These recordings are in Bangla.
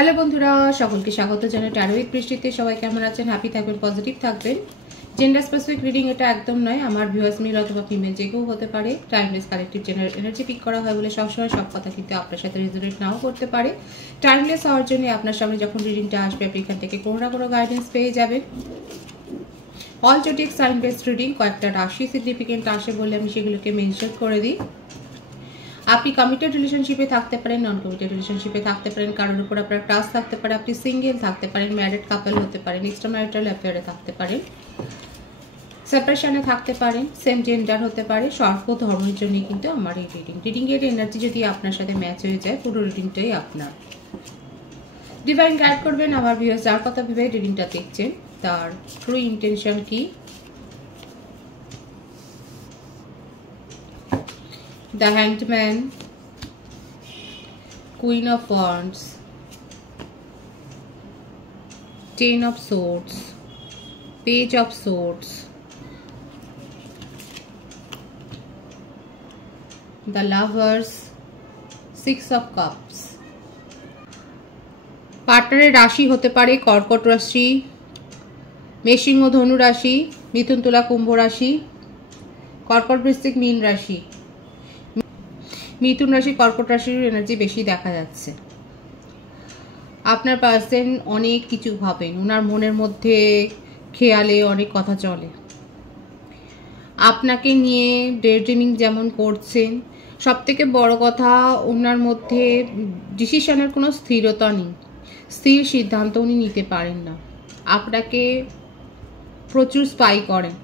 হ্যালো বন্ধুরা, সকলকে স্বাগত জানাই ট্যারো উইথ বৃষ্টিতে। সবাই কেমন আছেন? হ্যাপি থাকবেন, পজিটিভ থাকবেন। জেন্ডার স্পেসিফিক রিডিং এটা একদম নয়। আমার ভিউয়ার্স মেল অথবা ফিমেল যে কেউ হতে পারে। Timeless collective general energy pick করা হয় বলে সবসময় সব কথা কিন্তু আপনার সাথে রেজোনেট নাও করতে পারে। টাইমলেস হওয়ার জন্য আপনার সামনে যখন রিডিংটা আসবে আপনি এখান থেকে কোনো না কোনো গাইডেন্স পেয়ে যাবেন। All zodiac sign based reading, কয়েকটা রাশি সিগনিফিকেন্ট আসে বলে আমি সেগুলোকে মেনশন করে দিই। আপনি কমিটেড রিলেশনশিপে থাকতে পারেন, নন কমিটেড রিলেশনশিপে থাকতে পারেন, কারোর উপর আপনার ট্রাস্ট থাকতে পারে, আপনি সিঙ্গেল থাকতে পারেন, ম্যারিড কাপল হতে পারেন, এক্সট্রা ম্যারিটাল অ্যাফেয়ারে থাকতে পারেন, সেপারেশনে থাকতে পারেন, সেম জেন্ডার হতে পারে। সর্ব ধর্মের জন্যই কিন্তু আমার এই রিডিংয়ের এনার্জি যদি আপনার সাথে ম্যাচ হয়ে যায় পুরো রিডিংটাই আপনার। ডিভাইন গাইড করবেন আমার ভিউয়ার্স যার কথা ভেবে রিডিংটা দেখছেন তার ট্রু ইন্টেনশন কি। The Hanged Man, Queen of Wands, Ten of Swords, Page of Swords, the Lovers, Six of Cups। পার্টনারের রাশি হতে পারে কর্কট রাশি, মেষিংহ ধনু রাশি, মিথুন তুলা কুম্ভ রাশি, কর্কট বৃশ্চিক মীন রাশি। মিথুন রাশি কর্কট রাশির এনার্জি বেশি দেখা যাচ্ছে। আপনার পার্সন অনেক কিছু ভাবেন, ওনার মনের মধ্যে খেয়ালে অনেক কথা চলে। আপনাকে নিয়ে ডে ড্রিমিং যেমন করছেন, সব থেকে বড় কথা ওনার মধ্যে ডিসিশনের কোনো স্থিরতা নেই, স্থির সিদ্ধান্ত উনি নিতে পারেন না। আপনাকে প্রচুর স্পাই করেন,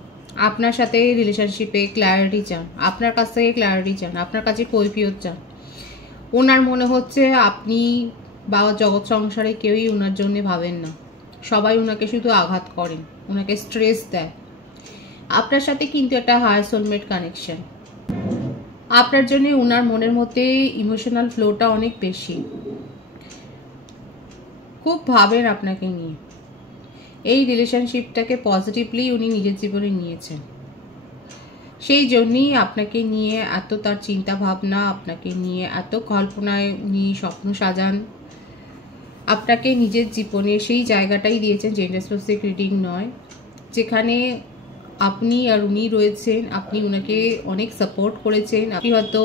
আপনার সাথে রিলেশনশিপে ক্ল্যারিটি চান, আপনার কাছ থেকে ক্ল্যারিটি চান, আপনার কাছে কৈফিয়ত চান। ওনার মনে হচ্ছে আপনি বা জগৎ সংসারে কেউই ওনার জন্য ভাবেন না, সবাই ওনাকে শুধু আঘাত করেন, ওনাকে স্ট্রেস দেয়। আপনার সাথে কিন্তু একটা হায়ার সোলমেট কানেকশন। আপনার জন্য ওনার মনের মধ্যে ইমোশনাল ফ্লোটা অনেক বেশি, খুব ভাবেন আপনাকে নিয়ে। এই রিলেশনশিপটাকে পজিটিভলি উনি নিজের জীবনে নিয়েছেন, সেই জন্যই আপনাকে নিয়ে এত তার চিন্তা ভাবনা, আপনাকে নিয়ে এত কল্পনায় উনি স্বপ্ন সাজান। আপনাকে নিজের জীবনে সেই জায়গাটাই দিয়েছেন, জেন্ডার স্পেসিফিক রিডিং নয়, যেখানে আপনি আর উনি রয়েছেন। আপনি ওনাকে অনেক সাপোর্ট করেছেন, আপনি হয়তো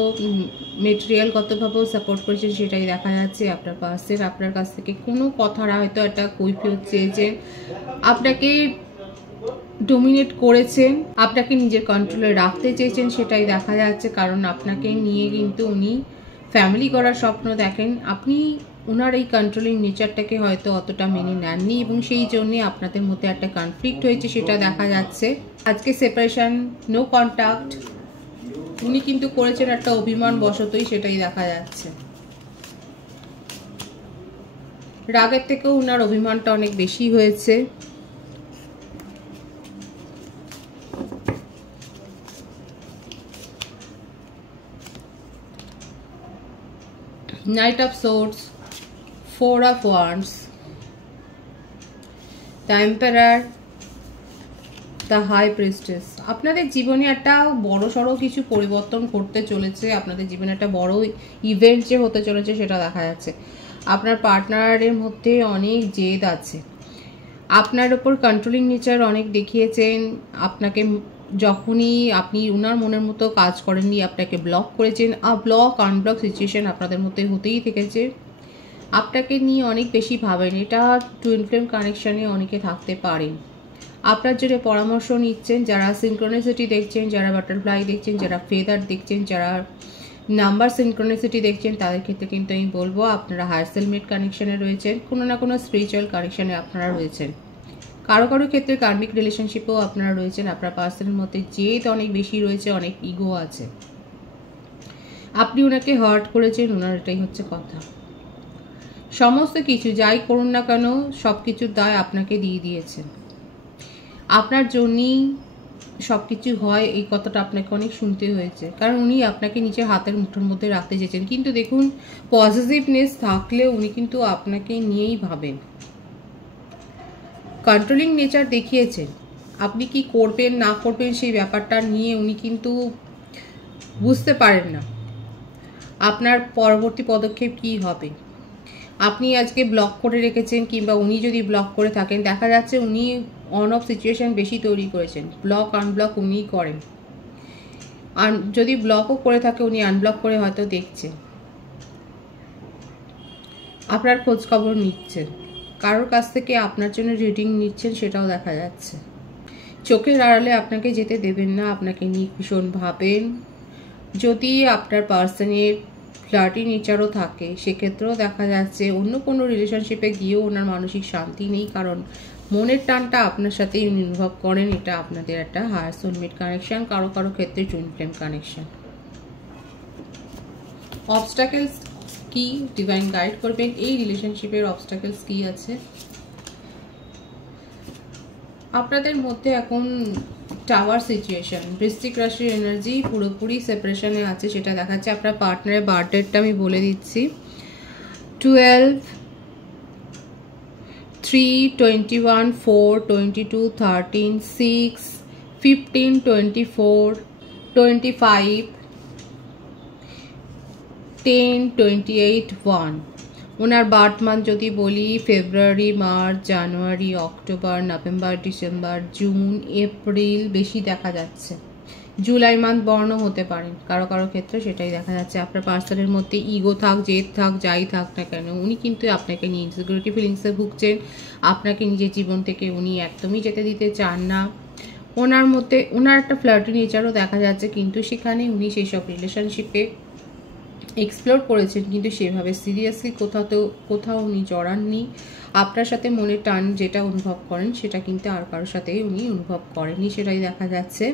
মেটেরিয়ালগতভাবেও সাপোর্ট করেছেন, সেটাই দেখা যাচ্ছে। আপনার পার্সন আপনার কাছ থেকে কোনো কথাটা হয়তো একটা কৈফিয়ত চেয়েছেন, আপনাকে ডোমিনেট করেছেন, আপনাকে নিজের কন্ট্রোলে রাখতে চেয়েছেন, সেটাই দেখা যাচ্ছে। কারণ আপনাকে নিয়ে কিন্তু উনি ফ্যামিলি করার স্বপ্ন দেখেন। আপনি ওনার এই কন্ট্রোলিং নেচারটাকে হয়তো অতটা মেনে নেননি এবং সেই জন্যে আপনাদের মধ্যে একটা কনফ্লিক্ট হয়েছে, সেটা দেখা যাচ্ছে। আজকে সেপারেশন, নো কন্ট্যাক্ট উনি কিন্তু করেছেন একটা অভিমান বশতই, সেটাই দেখা যাচ্ছে। রাগের থেকেও ওনার অভিমানটা অনেক বেশি হয়েছে। Knight of Swords, Four of Wands, the Emperor, the High Priestess। আপনাদের জীবনে একটা বড় সড়ো কিছু পরিবর্তন করতে চলেছে, আপনাদের জীবনে একটা বড় ইভেন্ট যে হতে চলেছে সেটা দেখা যাচ্ছে। আপনার পার্টনারের মধ্যে অনেক জেদ আছে, আপনার ওপর কন্ট্রোলিং নেচার অনেক দেখিয়েছেন। আপনাকে যখনই আপনি ওনার মনের মতো কাজ করেননি, আপনাকে ব্লক করেছেন। আনব্লক সিচুয়েশন আপনাদের মধ্যে হতেই থেকেছে। আপনাকে নিয়ে অনেক বেশি ভাবেন, এটা টুইন ফ্লেম কানেকশানে অনেকে থাকতে পারেন। আপনার জন্য পরামর্শ নিচ্ছেন, যারা সিনক্রোনিসিটি দেখছেন, যারা বাটারফ্লাই দেখছেন, যারা ফেদার দেখছেন, যারা নাম্বার সিনক্রোনিসিটি দেখছেন, তাদের ক্ষেত্রে কিন্তু আমি বলবো আপনারা হায়ার সোলমেট কানেকশানে রয়েছেন, কোনো না কোনো স্পিরিচুয়াল কানেকশানে আপনারা রয়েছেন। কারো কারো ক্ষেত্রে কার্মিক রিলেশনশিপেও আপনারা রয়েছেন। আপনার পার্সনের মধ্যে জেদ অনেক বেশি রয়েছে, অনেক ইগো আছে। আপনি ওনাকে হার্ট করেছেন, ওনার এটাই হচ্ছে কথা। সমস্ত কিছু যাই করুন না কেন সব কিছুর দায় আপনাকে দিয়ে দিয়েছেন। আপনার জন্যই সব কিছু হয়, এই কথাটা আপনাকে অনেক শুনতে হয়েছে, কারণ উনি আপনাকে নিজের হাতের মুঠোর মধ্যে রাখতে চেয়েছেন। কিন্তু দেখুন, পজিটিভনেস থাকলে উনি কিন্তু আপনাকে নিয়েই ভাবেন। কন্ট্রোলিং নেচার দেখিয়েছেন, আপনি কি করবেন না করবেন সেই ব্যাপারটা নিয়ে উনি কিন্তু বুঝতে পারেন না আপনার পরবর্তী পদক্ষেপ কি হবে। আপনি আজকে ব্লক করে রেখেছেন কিংবা উনি যদি ব্লক করে থাকেন, দেখা যাচ্ছে উনি অন অফ সিচুয়েশন বেশি তৈরি করেছেন, ব্লক আনব্লক উনিই করেন। আর যদি ব্লকও করে থাকে উনি আনব্লক করে হয়তো দেখছেন, আপনার খোঁজ খবর নিচ্ছেন, কারোর কাছ থেকে আপনার জন্য রিডিং নিচ্ছেন, সেটাও দেখা যাচ্ছে। চোখের আড়ালে আপনাকে যেতে দেবেন না, আপনাকে নিয়ে ভীষণ ভাবেন। যদি আপনার পার্সনের ফ্লার্টি নেচারও থাকে, সেক্ষেত্রেও দেখা যাচ্ছে অন্য কোনো রিলেশনশিপে গিয়েও ওনার মানসিক শান্তি নেই, কারণ মনের টানটা আপনার সাথেই অনুভব করেন। এটা আপনাদের একটা হায়ার সোলমেট কানেকশন, কারো কারো ক্ষেত্রে টুইন ফ্লেম কানেকশন। অবস্টাকেলস কি ডিভাইন গাইড করবেন, এই রিলেশনশিপের অবস্টাকেলস কি আছে? আপনাদের মধ্যে এখন টাওয়ার সিচুয়েশন, বৃশ্চিক রাশির এনার্জি পুরোপুরি সেপারেশনে আছে, সেটা দেখাচ্ছে। আপনার পার্টনারের বার্থডেটটা আমি বলে দিচ্ছি, 12, 13, 22, 4, 22, 13, 25, 10, 28, 1। ওনার বার্থ মান্থ যদি বলি, February, March, January, October, November, December, June, April বেশি দেখা যাচ্ছে। জুলাই মান্থ বর্ণ হতে পারেন কারো কারো ক্ষেত্রে, সেটাই দেখা যাচ্ছে। আপনার পার্সনের মধ্যে ইগো থাক, জেদ থাক, যাই থাক না কেন, উনি কিন্তু আপনাকে নিয়ে ইনসিকিউরিটি ফিলিংসে ভুগছেন। আপনাকে নিজের জীবন থেকে উনি একদমই যেতে দিতে চান না। ওনার মধ্যে ওনার একটা ফ্লার্টি নেচারও দেখা যাচ্ছে, কিন্তু সেখানে উনি সেই সব রিলেশনশিপে এক্সপ্লোর করেছেন, কিন্তু সেভাবে সিরিয়াসলি কোথাও উনি জড়াননি। আপনার সাথে মনের টান যেটা অনুভব করেন, সেটা কিন্তু আর কারোর সাথেই উনি অনুভব করেননি, সেটাই দেখা যাচ্ছে।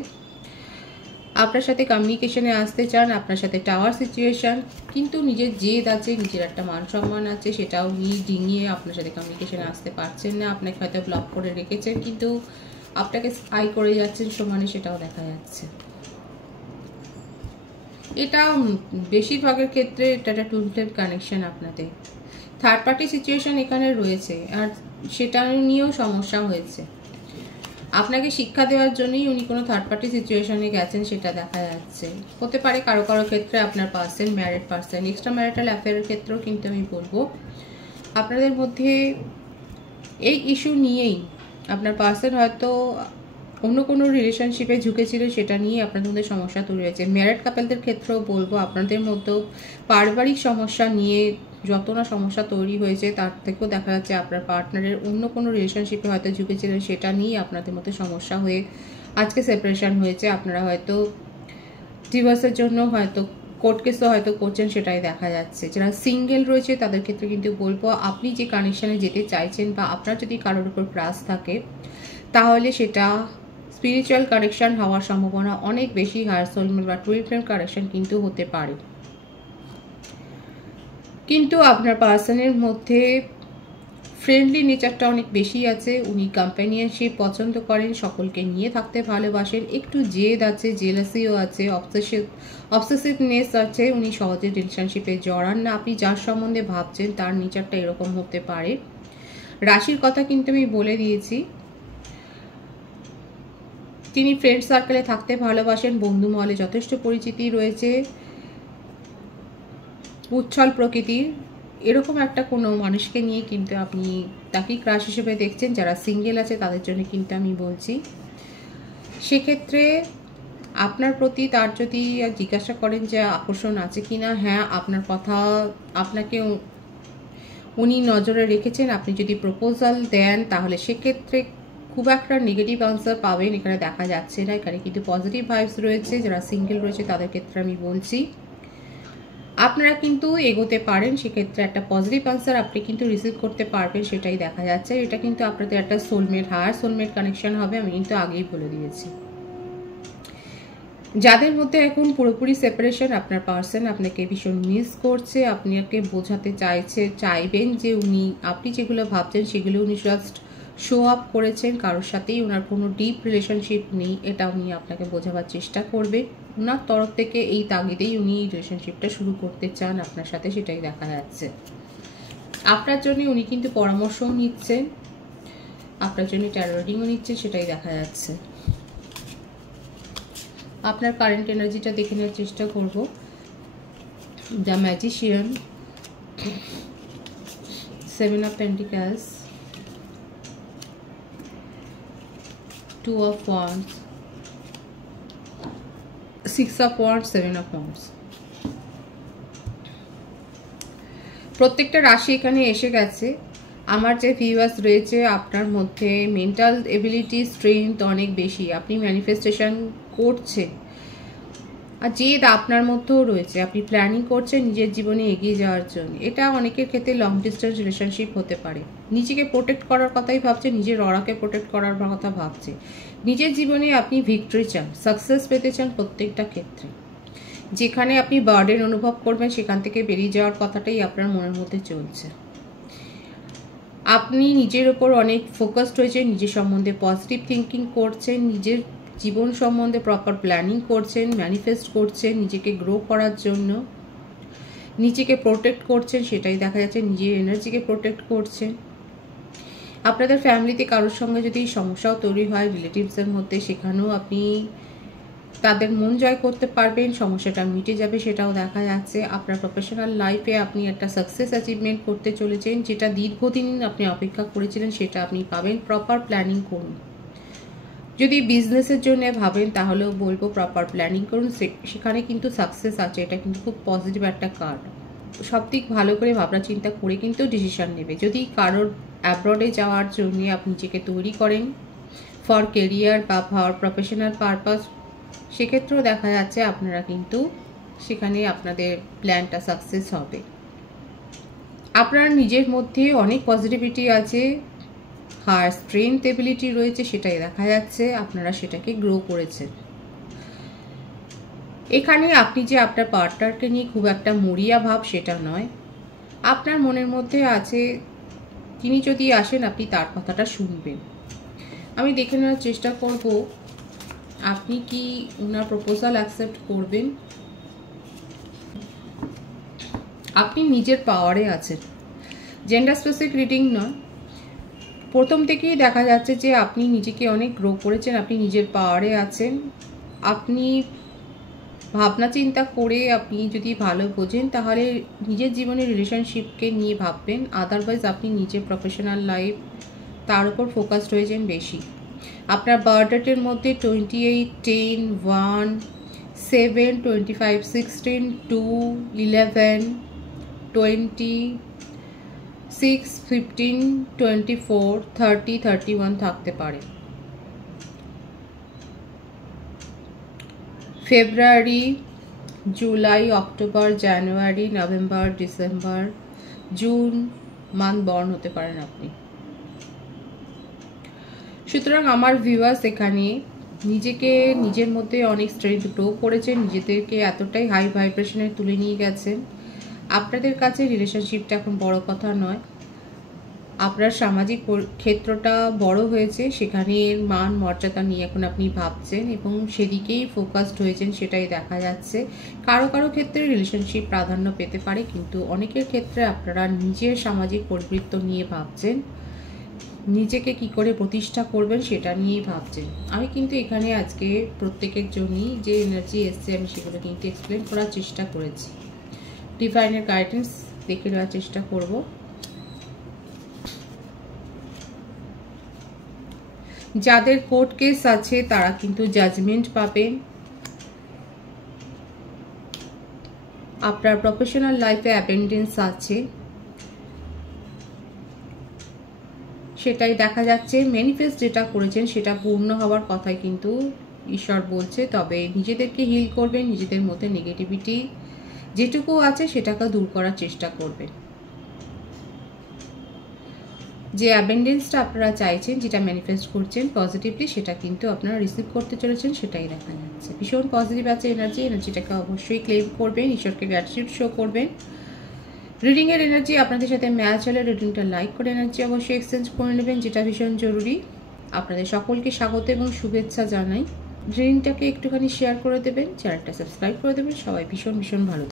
আপনার সাথে কমিউনিকেশনে আসতে চান, আপনার সাথে টাওয়ার সিচুয়েশন, কিন্তু নিজের জেদ আছে, নিজের একটা মান সম্মান আছে, সেটাও উনি ডিঙিয়ে আপনার সাথে কমিউনিকেশনে আসতে পারছেন না। আপনাকে হয়তো ব্লক করে রেখেছেন, কিন্তু আপনাকে স্পাই করে যাচ্ছেন সমানে, সেটাও দেখা যাচ্ছে। এটা বেশিরভাগের ক্ষেত্রে এটা একটা টুইন ফ্লেম কানেকশন আপনাদের। থার্ড পার্টি সিচুয়েশন এখানে রয়েছে, আর সেটা নিয়েও সমস্যা হয়েছে। আপনাকে শিক্ষা দেওয়ার জন্যই উনি কোনো থার্ড পার্টি সিচুয়েশনে গেছেন, সেটা দেখা যাচ্ছে। হতে পারে কারো কারো ক্ষেত্রে আপনার person married person, extra marital অ্যাফেয়ারের ক্ষেত্রেও কিন্তু আমি বলবো আপনাদের মধ্যে এই ইস্যু নিয়েই আপনার পার্সন হয়তো অন্য কোনো রিলেশনশিপে ঝুঁকেছিল, সেটা নিয়ে আপনাদের মধ্যে সমস্যা তৈরি হয়েছে। ম্যারিড কাপলদের ক্ষেত্রেও বলবো আপনাদের মধ্যেও পারিবারিক সমস্যা নিয়ে যত না সমস্যা তৈরি হয়েছে, তার থেকেও দেখা যাচ্ছে আপনার পার্টনারের অন্য কোনো রিলেশনশিপে হয়তো ঝুঁকেছিলেন, সেটা নিয়ে আপনাদের মধ্যে সমস্যা হয়ে আজকে সেপারেশন হয়েছে। আপনারা হয়তো ডিভোর্সের জন্য হয়তো কোর্ট কেসও হয়তো করছেন, সেটাই দেখা যাচ্ছে। যারা সিঙ্গেল রয়েছে তাদের ক্ষেত্রে কিন্তু বলবো আপনি যে কানেকশানে যেতে চাইছেন, বা আপনার যদি কারোর উপর ক্রাশ থাকে, তাহলে সেটা স্পিরিচুয়াল কানেকশন হওয়ার সম্ভাবনা অনেক বেশি। হায়ার সোলমেট বা টুইন ফ্লেম কানেকশন কিন্তু হতে পারে। কিন্তু আপনার পার্সনের মধ্যে ফ্রেন্ডলি নেচারটা অনেক বেশি আছে। উনি কম্প্যানিয়নশিপ পছন্দ করেন, সকলকে নিয়ে থাকতে ভালোবাসেন, একটু জেদ আছে, জেলাসিও আছে, অবসেসিভনেস আছে। উনি সহজে রিলেশনশিপে জড়ান না। আপনি যার সম্বন্ধে ভাবছেন তার নেচারটা এরকম হতে পারে। রাশির কথা কিন্তু আমি বলে দিয়েছি। তিনি ফ্রেন্ড সার্কেলে থাকতে ভালোবাসেন, বন্ধু মহলে যথেষ্ট পরিচিতি রয়েছে, উচ্ছল প্রকৃতির এরকম একটা কোনো মানুষকে নিয়ে কিন্তু আপনি তাকে ক্রাশ হিসেবে দেখছেন। যারা সিঙ্গেল আছে তাদের জন্য কিন্তু আমি বলছি, সেক্ষেত্রে আপনার প্রতি তার যদি জিজ্ঞাসা করেন যে আকর্ষণ আছে কিনা, হ্যাঁ আপনার কথা আপনাকে উনি নজরে রেখেছেন। আপনি যদি প্রপোজাল দেন তাহলে সেক্ষেত্রে খুব একটা নেগেটিভ আনসার পাবেন এখানে দেখা যাচ্ছে না। এখানে কিন্তু পজিটিভ ভাইবস রয়েছে। যারা সিঙ্গেল রয়েছে তাদের ক্ষেত্রে আমি বলছি আপনারা কিন্তু এগোতে পারেন, সেক্ষেত্রে একটা পজিটিভ আনসার আপনি কিন্তু রিসিভ করতে পারবেন, সেটাই দেখা যাচ্ছে। এটা কিন্তু আপনাদের একটা সোলমেট, হায়ার সোলমেট কানেকশন হবে, আমি কিন্তু আগেই বলে দিয়েছি। যাদের মধ্যে এখন পুরোপুরি সেপারেশন, আপনার পার্সন আপনাকে ভীষণ মিস করছে, আপনাকে বোঝাতে চাইবেন যে আপনি যেগুলো ভাবছেন সেগুলো উনি জাস্ট শো আপ করেছেন, কারোর সাথেই ওনার কোনো ডিপ রিলেশনশিপ নেই, এটা উনি আপনাকে বোঝাবার চেষ্টা করবে। ওনার তরফ থেকে এই তাগিদেই উনি রিলেশনশিপটা শুরু করতে চান আপনার সাথে, সেটাই দেখা যাচ্ছে। আপনার জন্য উনি কিন্তু পরামর্শও নিচ্ছেন, আপনার জন্য ট্যারো রিডিংও নিচ্ছেন, সেটাই দেখা যাচ্ছে। আপনার কারেন্ট এনার্জিটা দেখে নেওয়ার চেষ্টা করব। The magician, 7 of Pentacles, 2 of Wands, 6 of Wands, 7 of Wands. প্রত্যেকটা রাশি এখানে এসে গেছে। আমার যে ভিউয়ার্স রয়েছে আপনার মধ্যে মেন্টাল এবিলিটি স্ট্রেংথ অনেক বেশি, আপনি ম্যানিফেস্টেশন করছেন, আর জেদ আপনার মধ্যেও রয়েছে, আপনি প্ল্যানিং করছেন নিজের জীবনে এগিয়ে যাওয়ার জন্য। এটা অনেকের ক্ষেত্রে লং ডিস্টেন্স রিলেশনশিপ হতে পারে। নিজেকে প্রোটেক্ট করার কথাই ভাবছে, নিজের অরাকে প্রোটেক্ট করার কথা ভাবছে। নিজের জীবনে আপনি ভিক্টরি চান, সাকসেস পেতে চান প্রত্যেকটা ক্ষেত্রে। যেখানে আপনি বার্ডেন অনুভব করবেন সেখান থেকে বেরিয়ে যাওয়ার কথাটাই আপনার মনের মধ্যে চলছে। আপনি নিজের ওপর অনেক ফোকাসড হয়েছে, নিজের সম্বন্ধে পজিটিভ থিঙ্কিং করছেন, নিজের জীবন সম্বন্ধে প্রপার প্ল্যানিং করছেন, ম্যানিফেস্ট করছেন নিজেকে গ্রো করার জন্য, নিজেকে প্রোটেক্ট করছেন, সেটাই দেখা যাচ্ছে, নিজের এনার্জিকে প্রোটেক্ট করছেন। আপনাদের ফ্যামিলিতে কারোর সঙ্গে যদি সমস্যাও তৈরি হয় রিলেটিভসের মধ্যে, সেখানেও আপনি তাদের মন জয় করতে পারবেন, সমস্যাটা মিটে যাবে, সেটাও দেখা যাচ্ছে। আপনার প্রফেশনাল লাইফে আপনি একটা সাকসেস অ্যাচিভমেন্ট করতে চলেছেন, যেটা দীর্ঘদিন আপনি অপেক্ষা করেছিলেন সেটা আপনি পাবেন। প্রপার প্ল্যানিং করুন। যদি বিজনেসের জন্য ভাবেন তাহলেও বলবো প্রপার প্ল্যানিং করুন, সেখানে কিন্তু সাকসেস আছে। এটা কিন্তু খুব পজিটিভ একটা কার্ড। সব দিক ভালো করে ভাবনা চিন্তা করে কিন্তু ডিসিশন নেবে। যদি কারোর অ্যাব্রডে যাওয়ার জন্য আপনি নিজেকে তৈরি করেন ফর কেরিয়ার বা ফর প্রফেশনাল পারপাস, সেক্ষেত্রেও দেখা যাচ্ছে আপনারা কিন্তু সেখানে আপনাদের প্ল্যানটা সাকসেস হবে। আপনার নিজের মধ্যে অনেক পজিটিভিটি আছে, হার স্ট্রেংথ এবিলিটি রয়েছে, সেটাই দেখা যাচ্ছে। আপনারা সেটাকে গ্রো করেছেন। এখানে আপনি যে আপনার পার্টনারকে নিয়ে খুব একটা মরিয়া ভাব সেটা নয়, আপনার মনের মধ্যে আছে তিনি যদি আসেন আপনি তার কথাটা শুনবেন। আমি দেখে নেওয়ার চেষ্টা করব আপনি কি ওনার প্রপোজাল অ্যাকসেপ্ট করবেন। আপনি নিজের পাওয়ারে আছেন, জেন্ডার স্পেসিফিক রিডিং নয়, প্রথম থেকেই দেখা যাচ্ছে যে আপনি নিজেকে অনেক গ্রো করেছেন, আপনি নিজের পাওয়ারে আছেন। আপনি ভাবনা চিন্তা করে আপনি যদি ভালো বোঝেন তাহলে নিজের জীবনের রিলেশনশিপকে নিয়ে ভাববেন, আদারওয়াইজ আপনি নিজের প্রফেশনাল লাইফ তার উপর ফোকাসড হয়েছেন বেশি। আপনার বার্থ ডেটের মধ্যে 28, 10, 1, 7, 25, 16, 2, 11, 20, 6, 15, 24, 30, 31 থাকতে পারে। February, July, October, January, November, December, June month born হতে পারেন আপনি। সুতরাং আমার ভিউয়ার্স এখানে নিজেকে নিজের মধ্যে অনেক স্ট্রেংথ গ্রো করেছেন, নিজেদেরকে এতটাই হাই ভাইব্রেশনে তুলে নিয়ে গেছেন। আপনাদের কাছে রিলেশনশিপটা এখন বড় কথা নয়, আপনার সামাজিক ক্ষেত্রটা বড় হয়েছে, সেখানে মান মর্যাদা নিয়ে এখন আপনি ভাবছেন এবং সেদিকেই ফোকাসড হয়েছেন, সেটাই দেখা যাচ্ছে। কারো কারো ক্ষেত্রে রিলেশনশিপ প্রাধান্য পেতে পারে, কিন্তু অনেকের ক্ষেত্রে আপনারা নিজের সামাজিক পরিবৃত্ত নিয়ে ভাবছেন, নিজেকে কি করে প্রতিষ্ঠা করবেন সেটা নিয়েই ভাবছেন। আমি কিন্তু এখানে আজকে প্রত্যেকের জন্যই যে এনার্জি এসছে আমি সেগুলো কিন্তু এক্সপ্লেন করার চেষ্টা করেছি। ডিভাইনের গাইডেন্স দেখে নেওয়ার চেষ্টা করব। যাদের কোর্ট কেস আছে তারা কিন্তু জাজমেন্ট পাবেন। আপনার প্রফেশনাল লাইফে অ্যাবেন্ডেন্স আছে, সেটাই দেখা যাচ্ছে। ম্যানিফেস্ট যেটা করেছেন সেটা পূর্ণ হওয়ার কথাই কিন্তু ঈশ্বর বলছে। তবে নিজেদেরকে হিল করবেন, নিজেদের মধ্যে নেগেটিভিটি যেটুকু আছে সেটাকে দূর করার চেষ্টা করবেন। যে অ্যাবেন্ডেন্সটা আপনারা চাইছেন, যেটা ম্যানিফেস্ট করছেন পজিটিভলি, সেটা কিন্তু আপনারা রিসিভ করতে চলেছেন, সেটাই দেখা যাচ্ছে। ভীষণ পজিটিভ আছে এনার্জিটাকে অবশ্যই ক্লেম করবেন, ঈশ্বরকে গ্র্যাটিটিউড শো করবেন। রিডিংয়ের এনার্জি আপনাদের সাথে ম্যাচ হলে রিডিংটা লাইক করে এনার্জি অবশ্যই এক্সচেঞ্জ করে নেবেন, যেটা ভীষণ জরুরি। আপনাদের সকলকে স্বাগত এবং শুভেচ্ছা জানাই। রিডিংটাকে একটুখানি শেয়ার করে দেবেন, চ্যানেলটা সাবস্ক্রাইব করে দেবেন। সবাই ভীষণ ভীষণ ভালো।